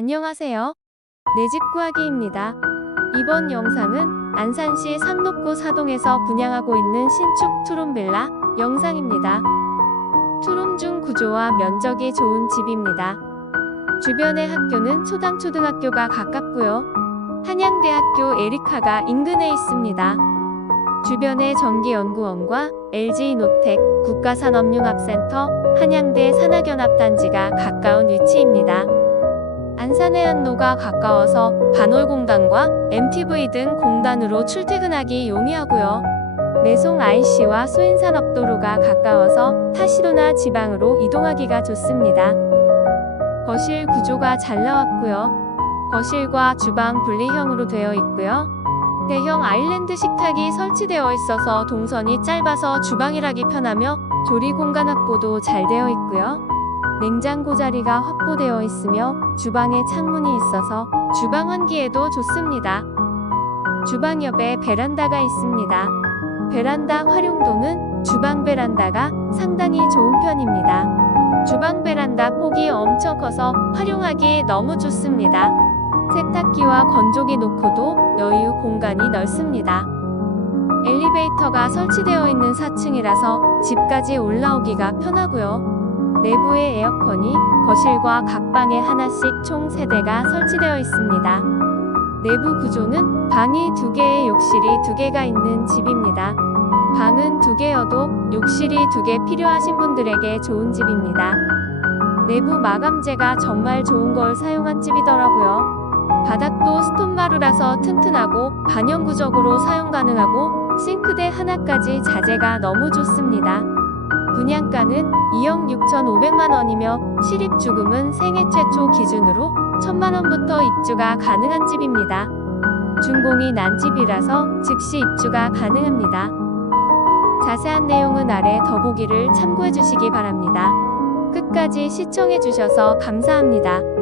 안녕하세요. 내 집 구하기입니다. 이번 영상은 안산시 상록구 사동에서 분양하고 있는 신축 투룸빌라 영상입니다. 투룸 중 구조와 면적이 좋은 집입니다. 주변의 학교는 초당초등학교가 가깝고요. 한양대학교 에리카가 인근에 있습니다. 주변에 전기연구원과 LG노텍 국가산업융합센터 한양대 산학연합단지가 가까운 위치입니다. 안산해안로가 가까워서 반월공단과 MTV 등 공단으로 출퇴근하기 용이하고요. 매송 IC와 수인산업도로가 가까워서 타시로나 지방으로 이동하기가 좋습니다. 거실 구조가 잘 나왔고요. 거실과 주방 분리형으로 되어 있고요. 대형 아일랜드 식탁이 설치되어 있어서 동선이 짧아서 주방일하기 편하며 조리 공간 확보도 잘 되어 있고요. 냉장고 자리가 확보되어 있으며 주방에 창문이 있어서 주방 환기에도 좋습니다. 주방 옆에 베란다가 있습니다. 베란다 활용도는 주방 베란다가 상당히 좋은 편입니다. 주방 베란다 폭이 엄청 커서 활용하기 너무 좋습니다. 세탁기와 건조기 놓고도 여유 공간이 넓습니다. 엘리베이터가 설치되어 있는 4층이라서 집까지 올라오기가 편하고요. 내부의 에어컨이 거실과 각 방에 하나씩 총 3대가 설치되어 있습니다. 내부 구조는 방이 2개에 욕실이 2개가 있는 집입니다. 방은 2개여도 욕실이 2개 필요하신 분들에게 좋은 집입니다. 내부 마감재가 정말 좋은 걸 사용한 집이더라고요. 바닥도 스톤마루라서 튼튼하고 반영구적으로 사용 가능하고 싱크대 하나까지 자재가 너무 좋습니다. 분양가는 2억 6,500만 원이며 실입주금은 생애 최초 기준으로 1천만 원부터 입주가 가능한 집입니다. 준공이 난 집이라서 즉시 입주가 가능합니다. 자세한 내용은 아래 더보기를 참고해 주시기 바랍니다. 끝까지 시청해 주셔서 감사합니다.